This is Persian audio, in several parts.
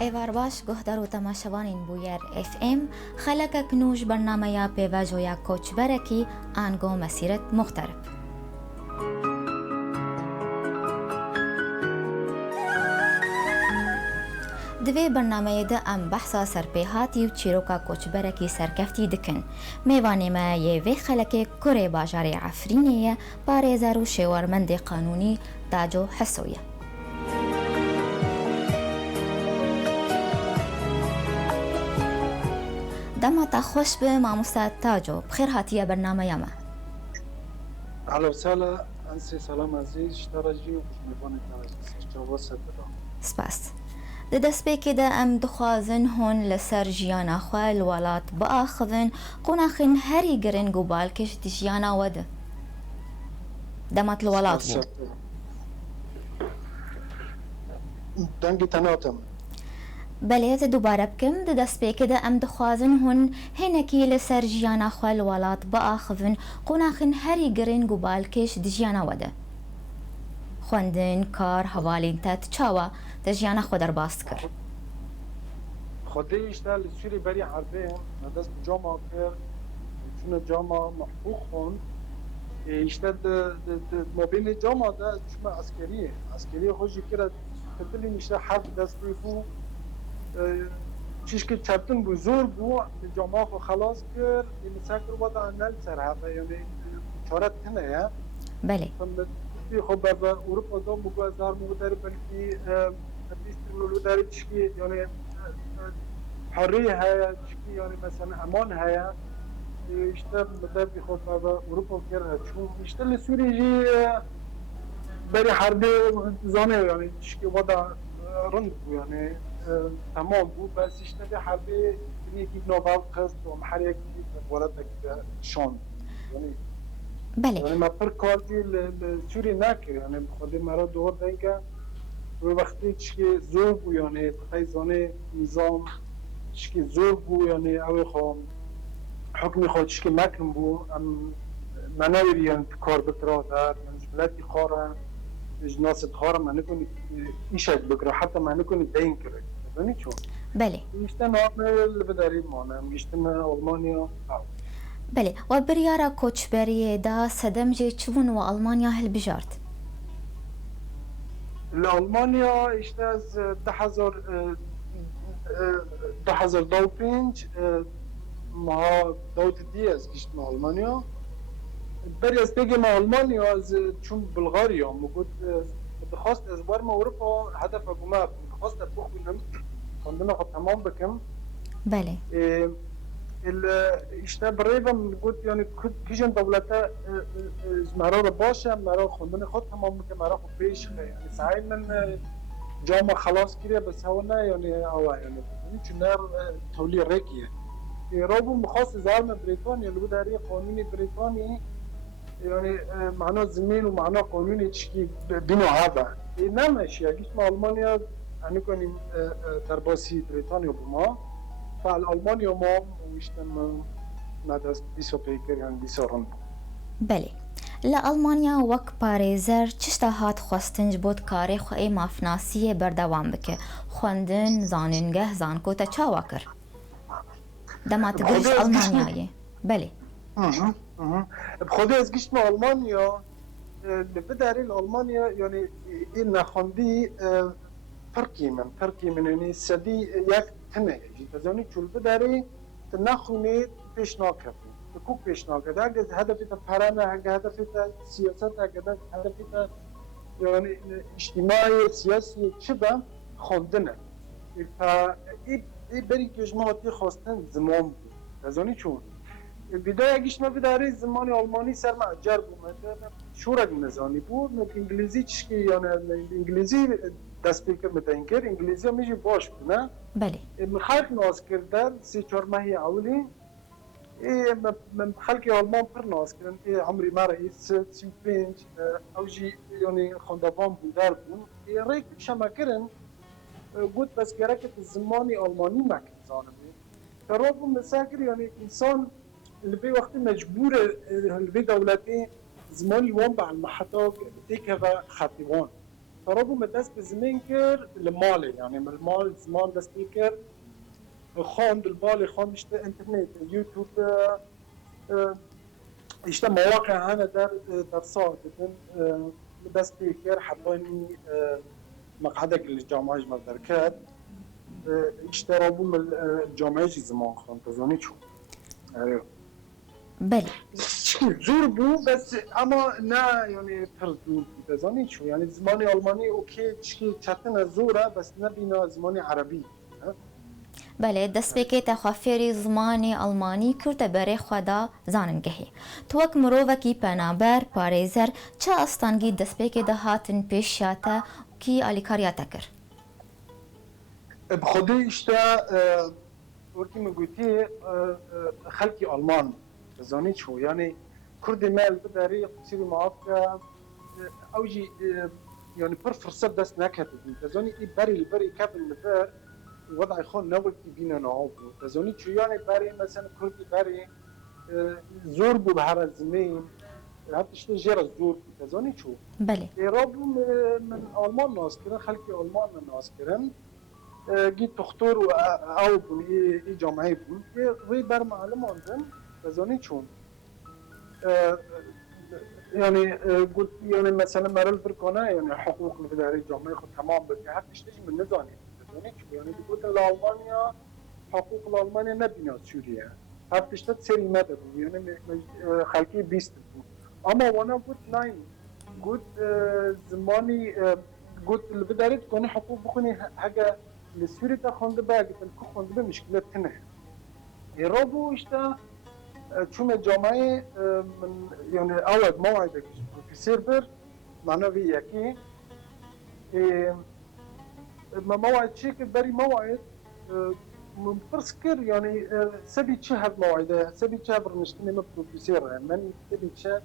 ایوار باش گهدار و تماشاوانین بویر اف ام خلک کنوش برنامه یا پیواج و یا کوچ برکی آنگو مسیرت مخترب. دوی برنامه ده ام بحثا سرپیهاتی و چیروکا کوچ برکی سرکفتی دکن. میوانی ما یه وی خلک کره باجار عفرینیه بارزار و شوارمند قانونی تاجو حسویه. دما تا خوش به ماموستا تاجو بخیر هاتیه برنامه یما. اهلا وسهلا انسي سلام عزیز اشتراجی و خوشمیوان جواب سترا سپاس. د دسپیکی ده ام دخوازن هون لسر جیانا خواه الولات باخذن قناخن هری گرن گو بالکش دی جیانا وده دمت الولات بو دنگی تناتم بلیت دوباره بکم د دسپیکی ده ام دخوازن هون هنکی لسر جیانا خواه الولات باخذن قناخن هری گرن گو بالکش دی جیانا وده خوندن کار حوالین تات چاوا تجیانا خود در باست کر خودی اشتال سوری بری حربه ندست جامعه کرد چون جامعه محقوق خون اشتال مبین جامعه ده چون عسکری خوشی کرد کتلی اشتال حرب دست بو چیش که چرتن بو زور بو جامعه خو خلاص کرد این سکر وضع نل سر هفته یعنی چارت کنه یا بله خب به اروپا دا مگذار مقداری بلکی بیشتر مقداری چی یعنی حریه هیا چی یعنی مثلا امان هیا اشتر مدتی خب به اروپا کرده چون اشتر لسوری جی بری حربی زانه یعنی چی وضع رند بو یعنی تمام بو بس اشتر حربی یکی نوبال قصد و محل یکی ورده شان یعنی بله یعنی ما پر کاری سوری نکرد یعنی خودی مرا دور دنگه و وقتی چی زور بو یعنی تایزانه نظام چی زور بو یعنی اوی خو حکمی خود چی مکن بو منوی یعنی کار بکره در منجبلتی خاره جناست خاره من نکنی ایشت بکره حتی من نکنی دین کرد یعنی چون بله میشتن عامل بداری مانه میشتن آلمانیا بله و بریارا کوچبری دا سدمجه چون و آلمانیا هل بجارد لألمانيا اشتاز 2005 مع داود دياز گشت مع ألمانيا بري از بيجي مع ألمانيا از چون بلغاريا موجود دخواست از بار ما أوروبا هدف حكومة دخواست بخ بنم عندنا خد تمام بكم بله اشتا بريبا موجود يعني كيجن دولتا مرا باشه مرا خوندن خود تمام بكم مرا خود بيش يعني سعي من جامعه خلاص كده بس هو نه يعني او يعني چون تولي ريكيه رابو مخاص زار من بريطانيا اللي بداري قانوني بريطاني يعني معناه زمين ومعناه قانوني تشكي بينو هذا نمشي اگه ما المانيا يعني كوني درباسي بريطانيا بما فالالمانيا ما ويشتم ندست بيسو بيكر يعني بيسو رند بله لألمانیا وک پارێزەر چشتا هات خواستنج بۆت کارێ خوێ مافناسیە بەردەوام بکە خوێندن زانینگەه زانکۆتە چاوا کرد دەماتە گەشت ئەڵمانیایە بله بخوده از گشت آلمانیا بدارین آلمانیا یعنی این نخوندی فرقی من یعنی سدی یک تنه جیتازانی چول بداری نخونید پیش ناکردی کوک پیش ناکرد اگه هدفی تا پرانه اگه هدفی تا سیاست اگه هدفی تا یعنی اجتماعی سیاسی چه به خوندنه این بری کشماتی خواستن زمان بود ازانی چون بدای اگیش ما بداری زمانی آلمانی سر معجر بود شورک نزانی بود انگلیزی چشکی یعنی انگلیزی دست بیکر متینکر انگلیزی هم میشه باش بود نه؟ بله خلق ناز کردن 3-4 ماهی اولی من خلق آلمان پر ناز کردن عمری مرا 35 اوجی یعنی خاندوان بودار بود ریک شما کردن بود بس گرکت زمانی آلمانی مکن زانه بود ترابو مساکر یعنی انسان اللي بي وقت مجبور اللي بي دولتي زماني وان بعد المحطة تيكها خطيوان فرابو من دست بزمین کر المالی یعنی من المال زمان دست بیکر خواند البالي خواند اشته انترنت يوتيوب اشته مواقع هنا در صار بس بيكر حطاني مقعدك للجامعة مدركات اشترابوا من الجامعة زمان خان تزاني شو بله زور بو بس اما نه يعني فرزور تزاني شو يعني زماني ألماني اوكي تشكي چتن زوره بس نبينا زماني عربي بله دست به که تخافری زمانی آلمانی کرده برای خدا زاننگهی توک مروفکی پنابر پاریزر چه استانگی دست به که دهاتن پیش شاته کی آلیکاریاتا کر بخودی اشتا وقتی مگویی خلقی آلمان زانی شو يعني كردي مال بداري قصير معاك اوجي يعني بر فرصه بس نكهت زوني بري البري كابل البر وضع يخون نول بينا نعوب زوني شو يعني بري مثلا كردي بري زور بو بحر الزمين حتى شتي جرى زور زوني شو بله رابو من المان ناس كرن خلقي المان من ناس كرن جيت دكتور او بني جامعه بون وي بر معلم عندهم زوني شو يعني قلت يعني مثلا مرل بركونه يعني حقوق الاداري الجامعه خد تمام بس حتى تيجي من نزاني يعني قلت لالمانيا حقوق الالمانيا نبينا سوريا حتى تسري مدى يعني خلقي بيست اما وانا قلت ناين قلت زماني قلت الاداري تكون حقوق بخوني حاجه لسوريا تاخذ باقي تاخذ بمشكله تنه يرابو اشتا چون جامعه من يعني اول موعد بروفيسور بر معناه في يكي ما موعد شيك بري موعد من برسكر يعني سبي شهر موعده سبي شهر نشتني من بروفيسور من سبي شهر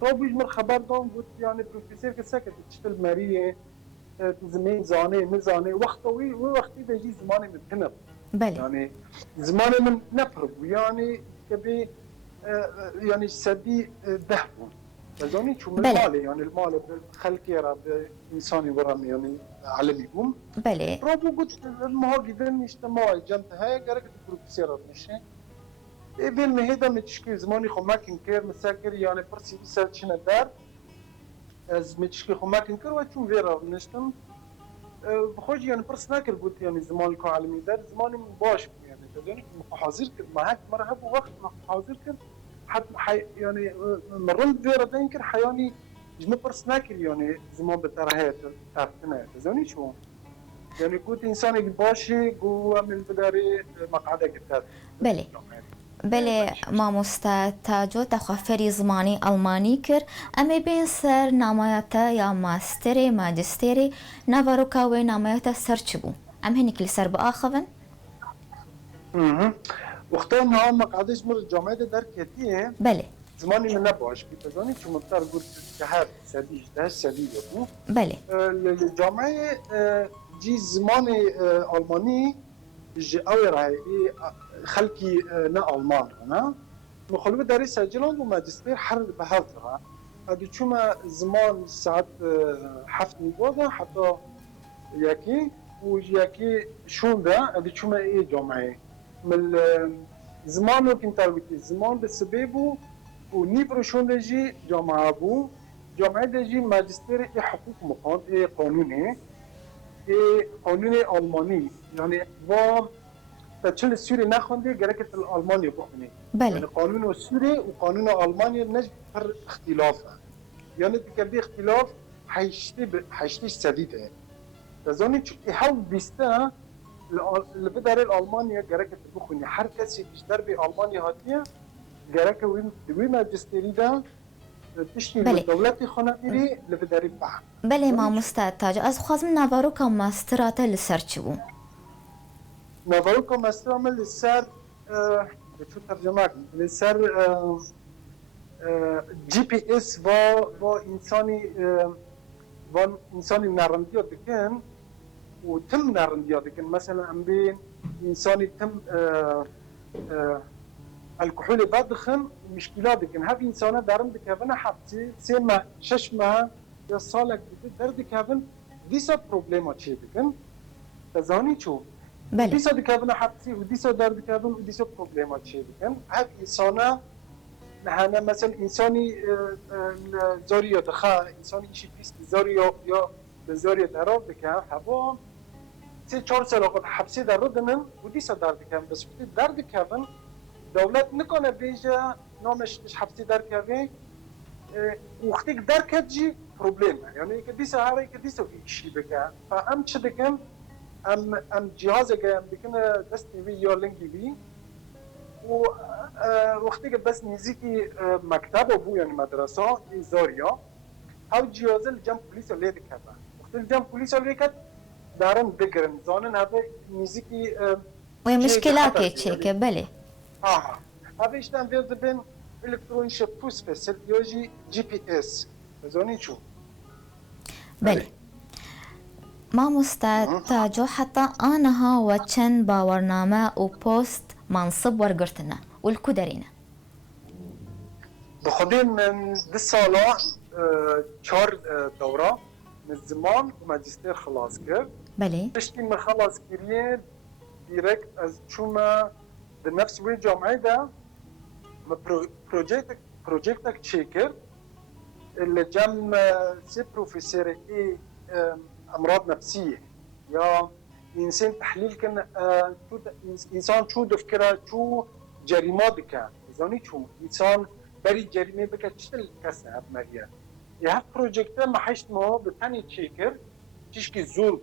تو بيج من خبر دام قلت يعني بروفيسور كسكت تشتغل ماريه زمين زاني مزاني وقتوي وقتي بيجي زماني من هنا بله يعني زماني من نفرب يعني كبي يعني سدي ذهب فزوني شو من المال يعني المال خلقي راه انساني ورم يعني عالمي بوم بله رابو قلت المهاجدين اجتماعي جنت هاي قرقت بروفيسور ماشي بين هيدا متشكي زماني خو ماكن كير مساكر يعني برسي بسال شنو دار از متشكي خو ماكن كير وتشوف فيرا نشتم بخوج يعني برس ناكر قلت يعني زمان كو عالمي دار زماني باش يعني تدوني حاضر كد معك مرحب وقت حاضر كد حتى يعني مرنت فيرا دينكر حياني جم برس ناكر يعني زمان بترهيت تعرفنا تزوني شو يعني قلت انسان باشي جوا من بداري مقعده كتاب بله بله مامۆستا تاجۆ تەخوافەری زمانی ئەڵمانی کرد ئەمێ بین سەر نامایەتە یا ماستێرێ ماجستێرێ ناڤەڕۆکاوێ نامایەتە سەر چ بوو ئەم هەنێکی لەسەر بەئاخەون وقتها ما مقعدش مر الجامعة در كتيه بله زماني من نباش بتزاني شو مختار قلت كهات سديج ده سديج أبو بله الجامعة جي زماني ألماني جي أول هاي خلقي نا ألمان أنا مخلوق داري سجلان وماجستير حر بهذا هذا شو زمان ساعات حفت نجوده حتى ياكي وياكي شون ده هذا شو إيه جامعة من زمان وكنت أروي زمان بسببه ونيبرو شون دجي جامعة أبو جامعة دجي ماجستير إيه حقوق مقام إيه قانوني إيه قانوني ألماني يعني و تشل السوري ناخذ جركة الألماني بخني بله يعني قانون السوري وقانون الألماني نجد فرق اختلاف يعني كبي اختلاف حيشتي سديدة تزوني يحاول بيستا اللي بدر الألمانيا جركة بخني حركة سيشتر بألمانيا هاتية جركة وين ماجستيري ده تشتري دولتي خنابيري اللي بدر بحر بله مامۆستا تاجۆ ئەس خوازم ناڤەڕۆکە ماستراتە لەسەر چ بوو نظركم مستعمل للسر شو ترجمة للسر جي بي اس و انساني نرنديات دكان وتم نرنديات دكان مثلا ام بين انساني تم الكحول بدخن مشكلات دكان هذه انسانه دارم دكافنا حبتي سيما ششمها يا صالك درد كافن دیسا پروبلما چی بکن تزانی چو بله دیسا دکابن حبسی و دیسا در دکابن و دیسا پروبلما چی بکن هر انسانا نهانه مثلا انسانی زاری یا دخواه انسانی ایشی پیس زاری یا زاری دراب بکن هوا 3-4 سال وقت حبسی در رو دنن و دیسا در دکابن بس وقتی در دکابن دولت نکنه بیجه نامش حبسی در کبه وقتی در کد جی پروبلمه یعنی که دیسا هره که دیسا ایشی بکن فهم چه دکن ام جهاز که ام بکنه دستی وی یا لنگی وی و وقتی که بس نزدیکی مکتب بو یعنی مدرسه زاریا او جهاز الجم پلیس لید کردن وقتی الجم پلیس لید کرد دارن بگرن زانن هذا نزدیکی و مشکلاتی چه که بله هذا işten verdi ben elektronische Fußfessel yoji GPS زانی چو بله ما مستعد حتى آنها وچن باورنامه و پست منصب ورگرتنه والكدرينه بخودی من 2 ساله 4 دوره من زمان و ماجستير خلاص کرد بله پشتی من خلاص کریه دیرکت از چوما در نفس وی جامعه ده ما بروجيكتك تشيكر اللي جم سي بروفيسور اي امراض نفسيه يا انسان تحليل كان انسان شو دفكره شو جريمات كان زاني شو انسان بري جريمه بك تشتل كسب مريا يا بروجيكت ما حشت ما بتاني تشيكر تشكي زور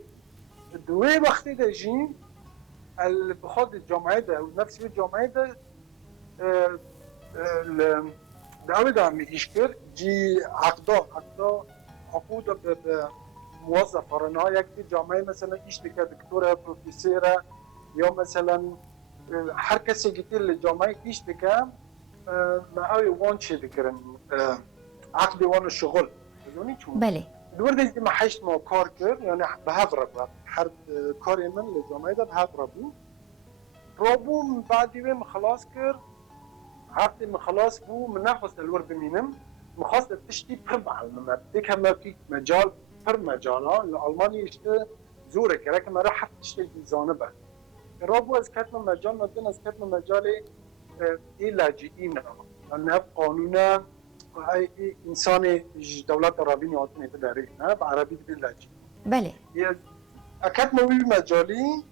دوي وقتي ده جين اللي بخد الجامعه ده ونفس الجامعه ده دعوه دارم ایشکر جی عقدا حقوق به موظف رنا یکی جامعه مثلا ایش بکه دکتور پروفیسور یا مثلا هر کسی گیتی جامعه ایش بکه ما اوی وان چی دکرن عقد وان شغل بله دور دیدی ما 8 ماه کار کرد یعنی به هفت ربو هر کاری من لجامعه ده به هفت ربو بعدی من خلاص کرد عقدي من خلاص بو من ناخذ الورد مينم مخاص تشتي بربع من ديك هم في مجال بر مجالا الالماني يشتي زورك لكن ما راح تشتي زانبه رابو از كتم مجال مدن از كتم مجال اي لاجئين انا قانون اي انسان دولت عربيه يعطيني تداري انا بعربي باللاجئ بله اكتم وي مجالي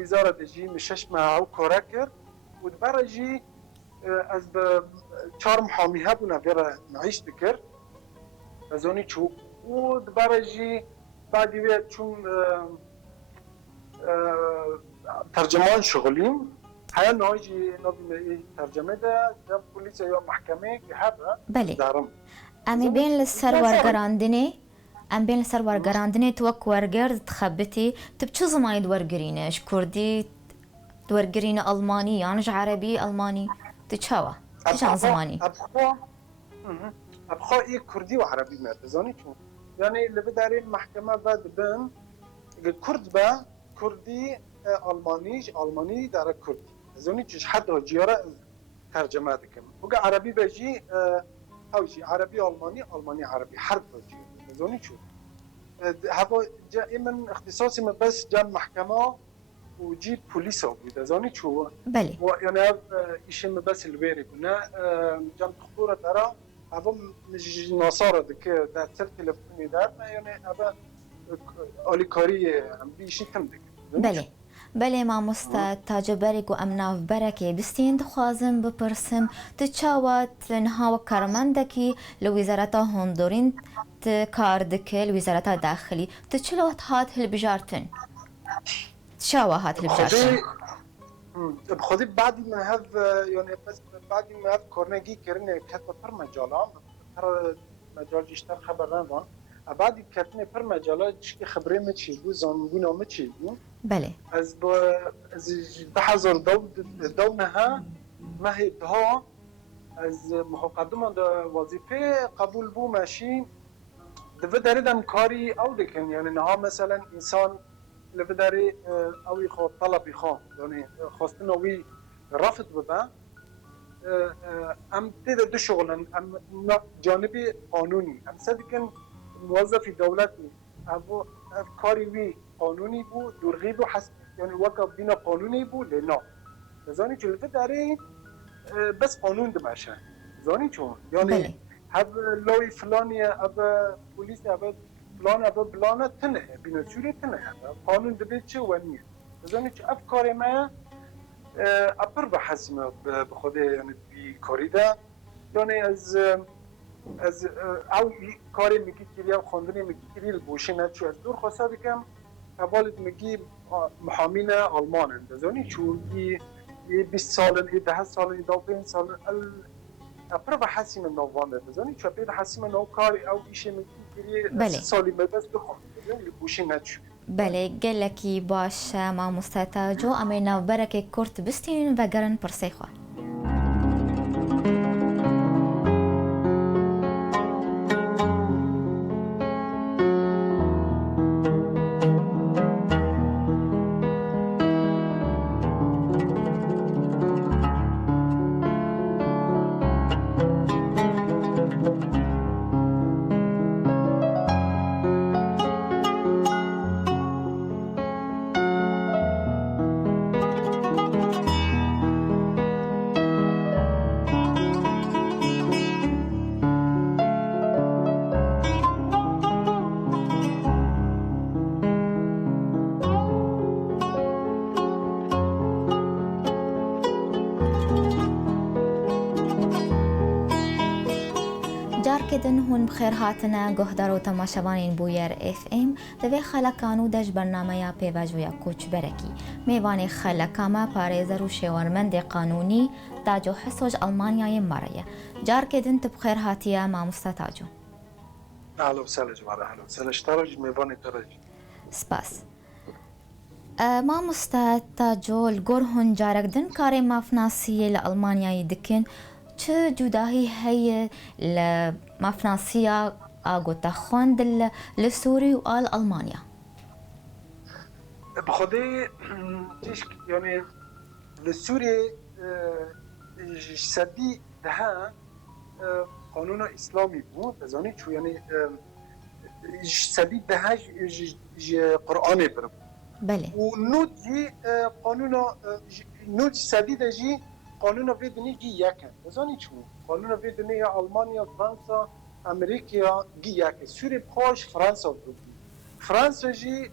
وزاره تجي مشش مع كوراكر ودبرجي از به 4 محامی ها بونا ویرا نعیش دکر از اونی چو و دبرجی بعدی وی چون ترجمان شغلیم هیا نهایجی نبی ترجمه ده جب پولیس یا محکمه که هبه بله دارم امی بین لسر ورگراندنی ام بین لسر ورگراندنی توک ورگرد تخبتی تب چه زمانی دورگرینش کردی دورگرین ألماني يعني عربي ألماني تشاوا تشان زماني أبخا إيه كردي وعربي ما تزاني شو يعني اللي بداري المحكمة بعد بن كرد با كردي ألماني دار كردي تزاني شو حد هجيرة ترجمة دكم وقع عربي بيجي أو شيء عربي ألماني عربي حرب بيجي تزاني شو هذا جاء من اختصاصي من بس جام محكمة وجيب بوليس بود زاني شو بله يعني ايشم بس الويري كنا جام خطوره ترى هذا مش نصارى دك ده تليفوني ده يعني هذا اوليكاري عم بيشي تمدك بله ما مستعد تاجبرك وامناف بركه بستين دخوازم بپرسم تشاوات لنها وكرمندكي لوزارة هندورين تكاردك لوزارة داخلي تشلوت هات هالبجارتن شاوا هات البجارتن بخودی بعدی من هف يعني بس بعدی من هف كورنيجي كرني كتب پر مجالا پر مجال جشتر خبر ندان بعدی كتني پر مجالا جشکی خبری مچی بو زانگونا مچی بو بله از بحضر دونها ما هي ها از مقدمه وظیفه قبول بو ماشي دفع داردم کاری او دکن يعني نها مثلا انسان لبداري او يخو طلب يخو يعني خواستن اوي رفض ببا ام تيدا دو شغلن ام جانبي قانوني ام صدقن موظفي دولتي ابو کاری وی قانونی بود درغی بود یعنی وقت بینا قانونی بود نه زانی چون داره بس قانون دمشه زانی چون یعنی بله هب لوی فلانی اب پلیس اب فلان اب بلانه تنه بینا سوری تنه قانون دبی چه ونیه زانی چون افکار ما اپر بحسمه بخوده یعنی بی کاری ده یعنی از او کاری میگی که یا خواندنی میگی که الگوشه نتشو از دور خواسته بکم اولت میگی محامین آلمان اندازانی چون ای 20 سال ای 10 سال ای 25 سال اپر بحسیم نووان اندازانی چون بید حسیم نو کاری او ایشه میگی که 3 سالی مدرس بخوان الگوشه نتشو بله گلکی باش ما مستتاجو اما نوبرک کرد بستین و گرن پرسیخوا جارکدن هون بخیر هاتنا گهدار و تماشاوانین بویر اف ام دوی خلکانو دش برنامه پیواجویا کوچ برکی میوان خلکاما پارێزەر و شێوەرمەندی قانونی تاجۆ حسۆژ ئەڵمانیایە مەڕەیە جارکدن تو بخیر هاتیە مامۆستا تاجۆ اهلا وسهلا جماعه اهلا وسهلا اشتراج میوان ترج سپاس مامۆستا تاجۆ لگۆر هون جارکدن کارێ مافناسیە لە ئەڵمانیایی دکن چه جوداهی هەیە لە مافناسیە ئاگۆتە خوند لسوری و آل ئەڵمانیا بخوده يعني لسوريا سدي ده قانون اسلامي بود بزنی چون یعنی سدي ده قرآن برم بله و نوجي قانون نوج سدي ده جي قانون في دنيا جي يكن بزنی چون قانون في دنيا ألمانيا فرنسا أمريكا جي يكن سوريا بخوش فرنسا بود فرنسا جي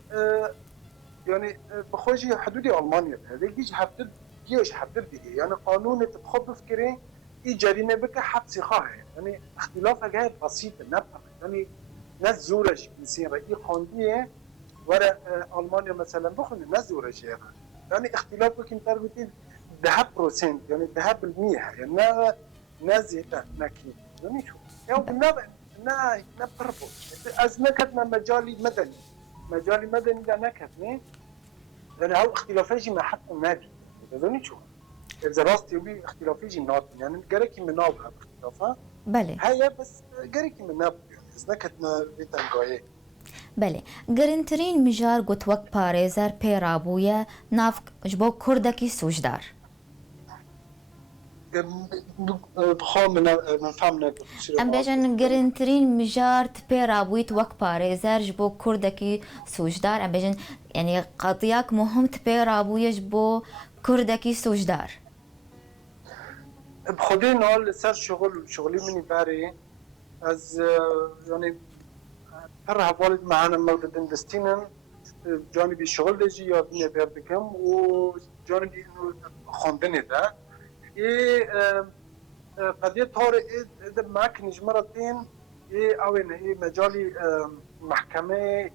يعني بخوجي حدود ألمانيا هذا يجي حدد جيش حدد دي يعني قانون تخبط فكري اي جريمه بك حبس خاه يعني اختلاف جاي بسيط نبقى يعني ناس زورش بيصير اي قانونيه ورا ألمانيا مثلا بخون ناس زورش يعني اختلاف ممكن تربطين 10% يعني 10% يعني ناس زيتا نكي يعني شو يعني نا نبربو از نكتنا مجالي مدني ده نكتني لأن هو اختلافي ما حتى نادي بدوني شو إذا راستي وبي اختلافي نادي يعني جريكي من ناب اختلافها بله هيا بس جريكي من ناب إذا نكتنا بيتانجاي بله گرنترین مجار گوت وک پارێزەر پێرابوویە ناف جبۆ کوردێکی سوژدار ئەم بێژن گرنترین مژارت پێرابوویت وەک پارێزەر ji بۆ کوردێکی سوژدار ئەم بێژن یعنی قەتیاک مهمت پێرابوویەش بۆ کوردێکی سوژدار بخودی نال سر شغلی منی باری از يعني هر حوالت معانا مولد دستينا جانبي الشغل دجي يا بني بردكم وجانبي انه خواندني ده قضية طارئ إذا معك مرتين أو إن مجالي محكمة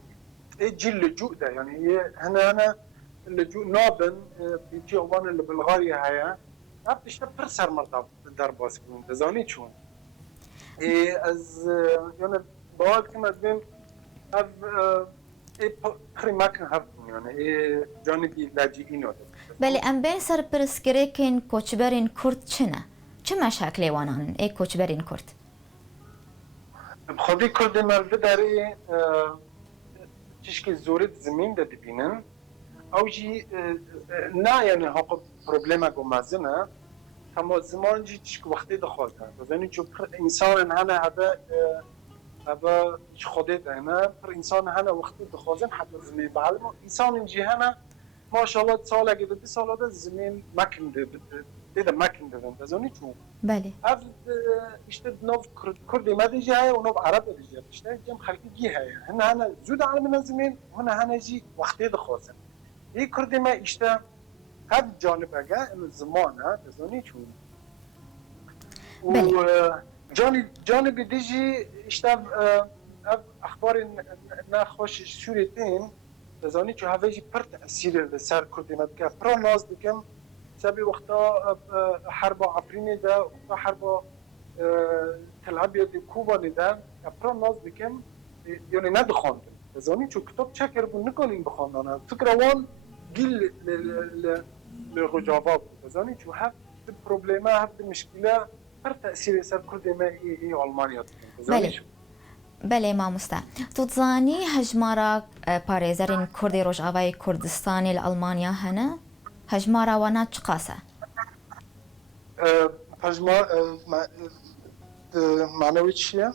جي اللجوء ده يعني هنا اللجوء نابن بيجي عوان اللي بلغاريا هيا أبتش برسر مرتب در باسكون دزاني شون از يعني بوال كما بين أب خري ماكن هفتن يعني جانبي لاجئين بله ئەم بێن سەر پرسکرێکین کۆچبەرین کورد چنە چ مەشاکلێ وانانن ئەی کۆچبەرین کورد خودی کورد مرد داری چشکی زورت زمین ده دبینن او جی نه یعنی حق پروبلما گو مزنه اما زمان جی چشک وقتی دخواه کرد بزنی چون انسان هنه هده ابا خودت انا پر انسان هنا وقتی دخوازن حتی زمین بعلم انسان اینجی هنا ماشاءالله سال اگه دو سال ده زمین مکنده دیده مکنده بزنی چون بله اف işte نو کردی مدیجی های و نو عرب دیجی işte جم خلقی گی های هنا زود عالم زمین هنا جی وقتی دخوازن این کردی ما işte هر جانب اگه این زمانه بزنی چون و جانب دیجی işte اخبار نخوش سوریتین بزنی چون هویجی پر تأثیر سر کردی مدکه پر ناز دکم سبی وقتا حرب عفرینی ده وقتا حرب تلعبیه دی کوبا ده پر ناز دکم یعنی ندخواندم بزنی چون کتاب چکر بون نکنیم بخواندن فکر وان گیل لرجابا بود بزنی چون هفت پروبلیمه هفت مشکله پر تأثیر سر کردی ما ای آلمانیا دکم بله بله مامۆستا توتزانی هەژمارە پارێزەرین کوردی ڕۆژئاوای کوردستانی لە ئەڵمانیا هەنە هەژمارەوانە چ قاسە معنەوەی چییە؟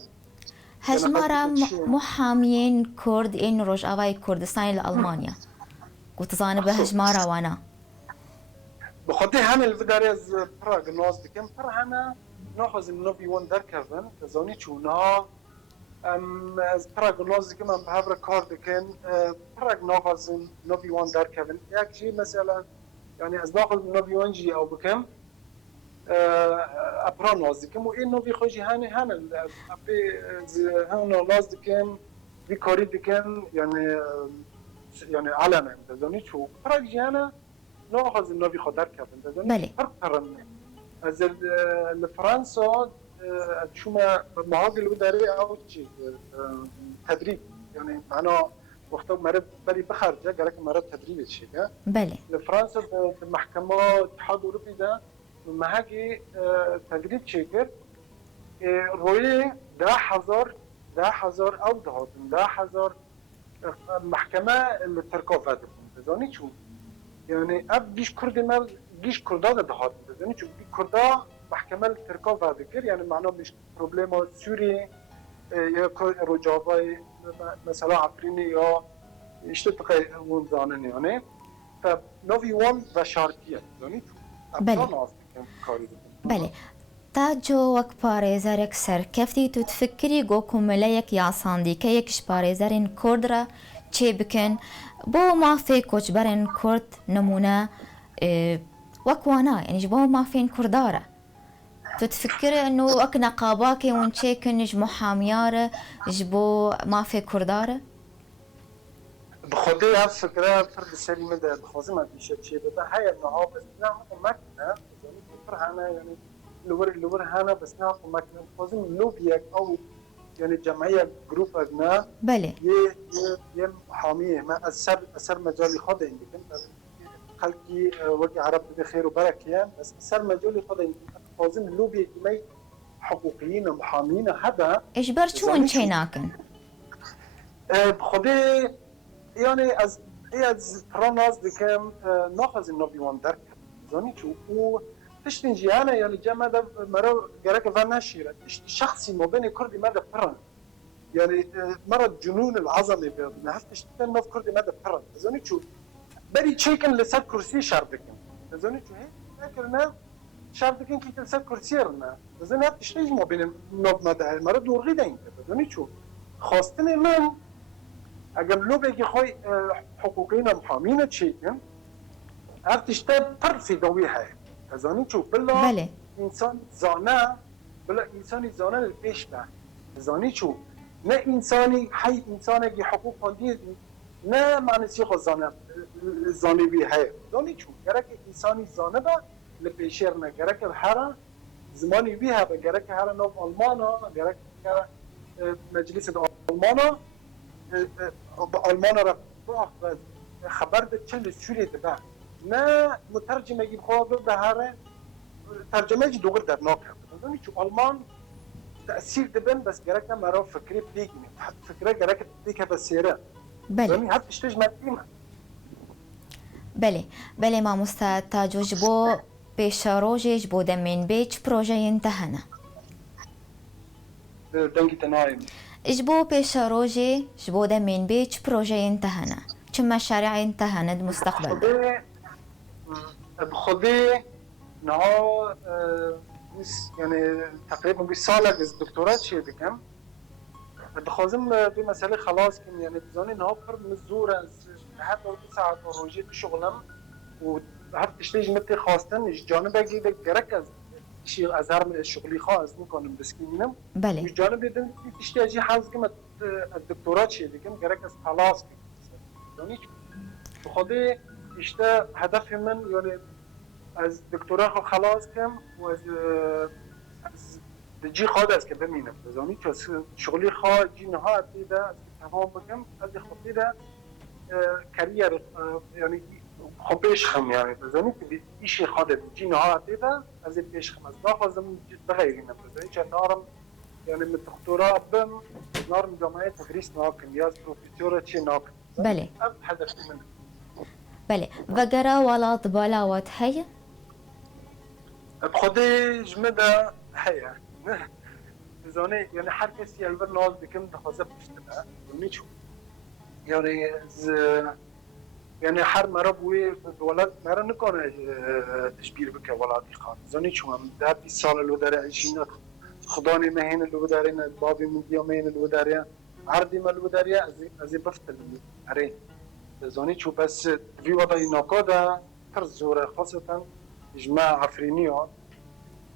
هەژمارە محامیین کورد ئین ڕۆژئاوای کوردستانی لە ئەڵمانیا گوتزانە بە هەژمارەوانە بخاطر همه الفداري از پراغ ناز دکم پر همه ناخذ نوبي وان دركفن تزاني چونا از پراغ ناز دکم هم به هفر کار دکن پراغ ناخذ نوبي وان دركفن یک چی مثلا يعني از ناخذ نوبي وان جي او بكم ابرا ناز دکم و این نوبي خوشي هنه ابي هنه ناز دکم بي کاری دکم يعني علنا تزاني چو پراغ جانا ناخذ النوبي خدر كابن بله فرق از فرنسا شو ما معاقل وداري او شيء تدريب يعني معنا وقت مرة بري بخرجه قالك مرة تدريب شيء بله فرنسا المحكمة اتحاد اوروبي ده مهاجي تدريب شيء روي 10,000 او ده 10,000 محكمة اللي تركوفات زاني شو يعني اب گیش کرد مال گیش کردا ده هات بزنی چون کردا محکمه ترکا و ذکر يعني معناه مش پروبلم سوری یا رجابای مثلا عفرینی یا اشتباه اون زانن يعني فنوفي وان و شارتیه بزنی بله بله تا جو وەک پارێزەرێک سەرکەفتی تو تفکری گۆ کومەلەیەک یاساندیکەیەکش پارێزەرین کوردرە چێ بکەن بۆ مافێ کۆچبەرێن کورد نمونە وەکوانە یعنی بۆ مافێن کوردارە تو تفکر إنه وەک نەقاباکێ ون چێکن ji محامیارە ji بۆ مافێ کوردارە بخودی هف فکره فرد سری مده بخوازم ادیشه چیه بده های نها بس نه مکنه فر هنه يعني لور هنه بس نه مکنه بخوازم لوبیک او يعني جمعية جروب أجناء بله يه حامية ما أثر مجالي خد عندي خلقي وجه عرب بخير وبركة بس أثر مجالي خد عندي لازم لوبي جمعي حقوقيين ومحامين هذا إيش برشون شيناكن بخدي يعني از فراناز دكم ناخذ النبي وندرك زاني شو تشتين جيانا يعني جمع ده مرة جرك فناشيرة شخصي ما بين كردي ماذا فرن يعني مرة جنون العظمة بيض نحفتش تنف كردي ماذا فرن زاني شو بري تشيكن لسات كرسي شاردكن زاني شو هيك فاكرنا شاردكن كي لسات كرسيرنا زاني هفتش تيجي ما بين نوب ماذا مرة دورغي دين زاني شو خاصتني من اگر لو بگی خوی حقوقینا محامین تشيكن هفتش تاب طرفي دويها زاني شو بلا انسان زانه بلا انساني زانه البيش به زاني شو نه انساني حي انساني حقوق فاندي نه معنی سيخ زانه بي هي زاني شو گرك انساني زانه به لبيشير نه گرك هر زماني بيها به گرك هر نوف المانا گرك مجلس المانا المانا را خبر ده چند شوری ده نه مترجمه گی خواه به هره ترجمه جی دوگر در ناکه بزنی چون آلمان تأثیر دبن بس گرک مرا فکری بگیمه فکره گرک دیگه بسیره بله حتی اشتش مدیمه بله ما مستعد تاجوج بو بشاروجش بو دمين بيج بروجي انتهنا دنگی تنایم اجبو پیش روژه جبو ده من بی چه پروژه انتهنه چه مشاريع انتهند مستقبل بخودی نها يعني تقريبا بسالة از دكتوراه شيء بكم دخوازم بمسألة خلاص كم يعني بزاني نها بر مزور از حتى 9 روجي شغلم وحتى تشتيج متى خواستن جانب اجي جرك از شيء از هر شغلي خاص میکنم بسكينم بله جانب دیدن تشتیجی حاضر كم الدكتوراه شيء بكم جرك از خلاص كم يعني بخودي اشتا هدف من يعني از دکترا خلاص کم و از جی خواهد است که بمینم بزانی که شغلی خواهد جی نهاد دیده از تمام بکم از خطیده کریر یعنی خب پیش خم یعنی بزانی که ایشی خواهد جی نهاد دیده از پیش خم از داخوازم بغیرینم بزانی که نارم یعنی من دکترا بم نارم جامعه تدریس ناکم یا از پروفیسورا چی ناکم بله هدف من بله وگرا ولات بالاوات هی بخودی جمده هيا زوني يعني هر کسی البر ناز بكم دخوازه بشتبه زوني شو يعني يعني هر مرة بوي ولد مرة نكون تشبير بك ولادي خان زوني شو هم ده 20 سال اللي داره عشرين خداني مهين اللي داره بابي من يومين اللي داره عردي ما اللي داره از بفتل اري زوني شو بس في وضعي ناقاده ترزوره خاصة جماعة عفرينية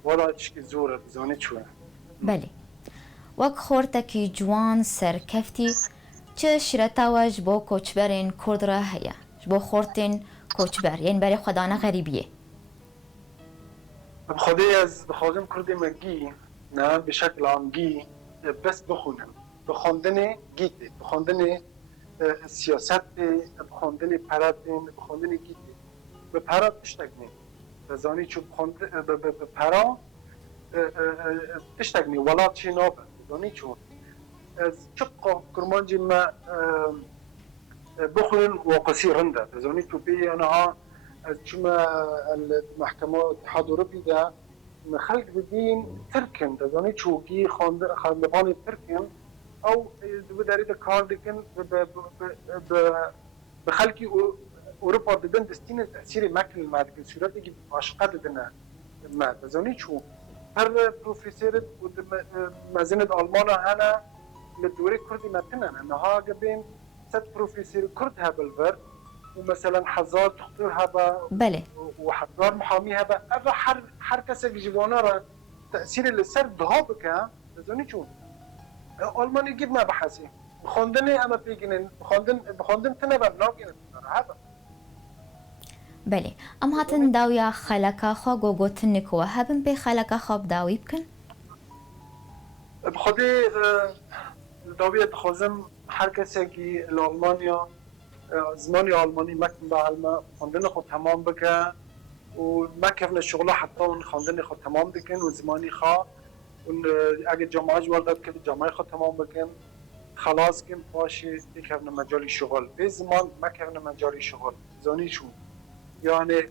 ولا تشكي زورة بزاني شو بله وک خورتکی جوان سرکفتی چه شرطاوه جبو کوچبرین کرد را هیا جبو خورتین کوچبر یعنی برای خدانه غریبیه بخودی از بخوادم کردی مگی نه بشکل عامگی بس بخونم بخوندن گیتی بخوندن سیاست بخوندن پرد بخوندن گیتی به پرد تشتگنی بزانی چو به پرا تشتگنی ولاد چی نابه بزانی چون از چقا کرمانجی ما بخورن وقسی رنده بزانی چو بی انها از چما المحكمة الاتحاد الأوروبي ده خلق بدين تركن بزانی چو گی خاندبان تركن أو بداری ده کار دکن بخلقی أوروبا بدن دستين تأثير مكن المادة كسورة يجي عشقات لدنا المادة بزاني شو هر بروفيسور مازنة ألمانيا هنا للدوري كردي متنا إنها جبين 6 بروفيسور كرد هبلفر ومثلا حزار دكتور هبا بله وحزار محامي هبا أبا حر كسر جوانا را تأثير اللي سر دهابك بزاني شو ألمانيا جيب ما بحثي بخوندني أما بيجين بخوندن تنبا بناقين هذا بله ام هاتن داویا خلکا خوا گوگوتن نکوه هبن به خلکا خواب داوی بکن بخودی داویه دخوازم هر کسی که الالمانیا زمانی آلمانی مکن به علمه خواندن خود تمام بکن و مکن شغله حتی اون خواندن خود تمام بکن و زمانی خواه اگه جامعه جوالداد که جامعه خود تمام بکن خلاص کن پاشی بکن مجالی شغل به زمان مکن مجالی شغل زانی شون يعني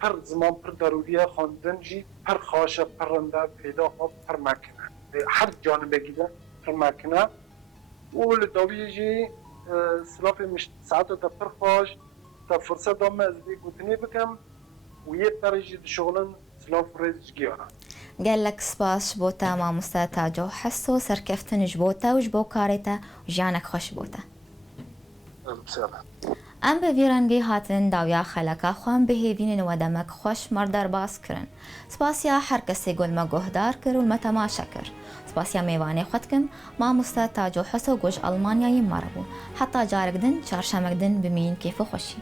پر زمان پر ضرورية خواندن جي پر خاشة پر رنده پیدا خواب پر مکنه هر جانبه گیده پر مکنه و لداوی جي سلاف ساعته تا پر خواش تا فرصة دامه از دی گوتنی بکم و یه ترجي شغلن سلاف ريز جيانا قال لك سباس جبوتا ما مستاتا جو حسو سركفتن جبوتا وجبو كاريتا وجانك خوش بوتا بسيطة ام به ویرانگی هاتن داویا خلکا خوان به هیوین و دمک خوش مردار باز کرن سپاسیا هر کسی گل ما گهدار کر و متماشا کر سپاسیا میوانه خود کم ما مستاتا جو حسو گوش آلمانیای مربو حتی جارگدن چارشمگدن بمین کیف خوشی